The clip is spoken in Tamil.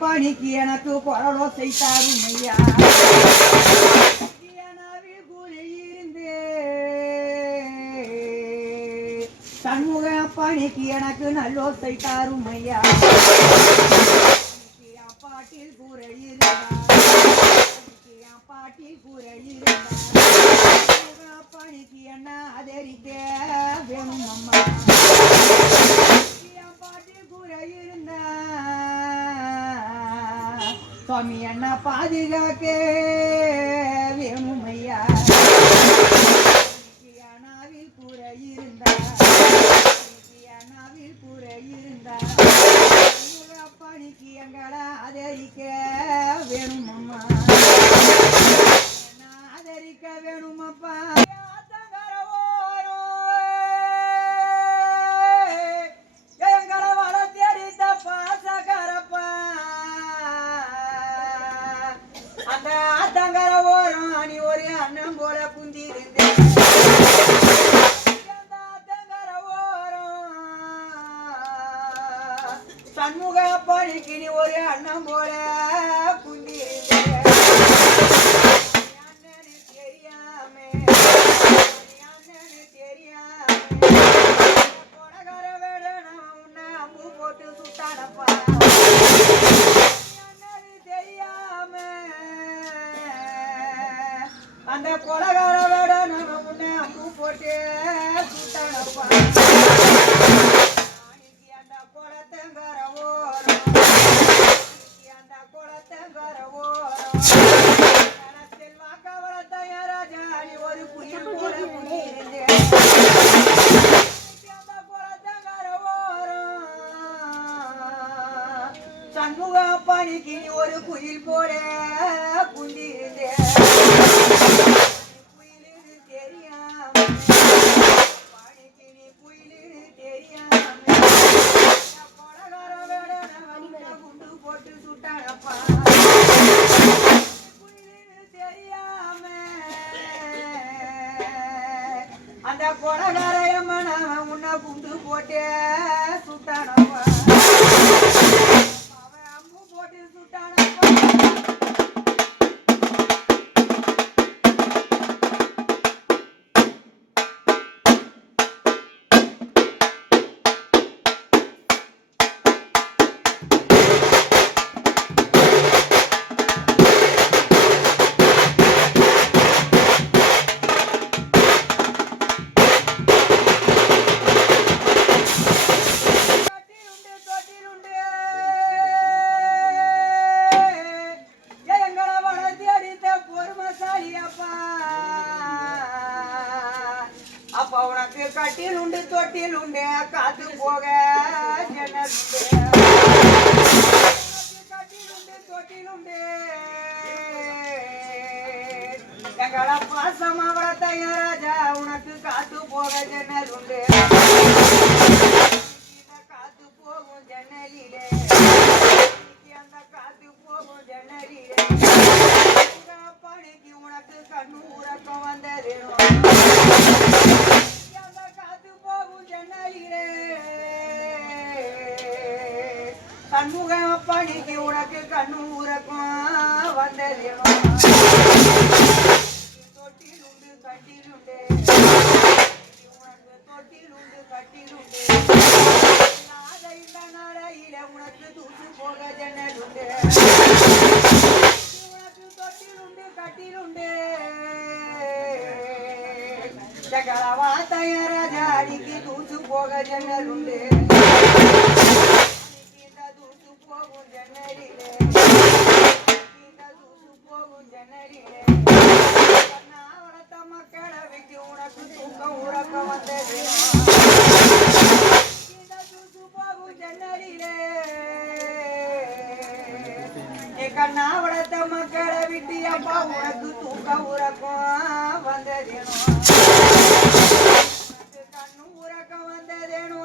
பணிக்கு எனக்கு குரலோசை தாரும் ஐயா சண்முக பணிக்கு எனக்கு நல்லோசை தாரும் ஐயா பாட்டில் குரல் இருந்தார் பாட்டில் குரல் இருந்தார் பணிக்கு என்ன ஆதரிக்க வேணும் அம்மா பாட்டில் குரல் இருந்தார் சுவாமி என்ன பாதுகாக்க வேணும் ஐயா அனாவில் குறை இருந்தார் அனாவில் குறை இருந்தார் பணிக்கு எங்களை ஆதரிக்க வேணும் அம்மா ஆதரிக்க வேணும் அப்பா எங்களை வளர்த்தெடுத்த பாசகரப்பா அந்த ஆத்தங்கர ஓரம் நீ ஒரு அண்ணன் போல குந்திருந்தேன் சண்முக பணிக்கு நீ ஒரு அண்ணன் போல குந்திருந்தேன் தெரியாமே கொடகர வேட நான் உன்னை அம்பு போட்டு சுட்டானப்பா தெரியாம அந்த கொடகர வேட நான் உன்னை அம்பு போட்டு சுட்டானப்பா சண்முக பணிக்கு ஒரு குயில் போல குந்திருந்தேன் குயிலு தெரியாம பணிக்கு நீ குயிலு தெரியாம கொடகார வேட குண்டு போட்டு சுட்டானப்பா குயிலு தெரியாம அந்த கொடகாரையம்மன் உன்னை குண்டு போட்டு சுட்டானப்பா அப்ப உனக்கு கட்டில் உண்டு தொட்டில் உண்டு காத்து போக கட்டில் உண்டு தொட்டில் உண்டு எங்கள பாசமா வளர்த்த ராஜா உனக்கு காத்து போக ஜன்னல் உண்டு காத்து போகும் ஜன்னலிலே அந்த காத்து போகும் ஜன்னலிலே பணிக்கு உனக்கு கண்ணு உறக்கம் வந்தது சண்முக பணிக்கு உனக்கு கண்ணு உறக்கம் வந்தது தொட்டில் உண்டு கட்டில் உண்டு உனக்கு தொட்டில் உண்டு கட்டில் உண்டு இந்த நாளையில உனக்கு தூத்து போக ஜன்னல் உண்டு உனக்கு தொட்டில் உண்டு கட்டில் உண்டு ஜகரவா தயாராஜாடிக்கு தூத்து போக ஜன்னல் உண்டு தூத்து போகும் ஜன்னலிலே தூத்து போகும் ஜன்னலிலே வளர்த்த மக்களை விட்டு உனக்கு தூக்கம் உறக்கம் வந்தது தூத்து போகும் ஜன்னலிலே கண்ணா வளர்த்த மக்களை விட்டு அப்பா உனக்கு தூக்கம் உறக்கம் வந்ததேனோ கண்ணு உறக்கம் வந்ததேனோ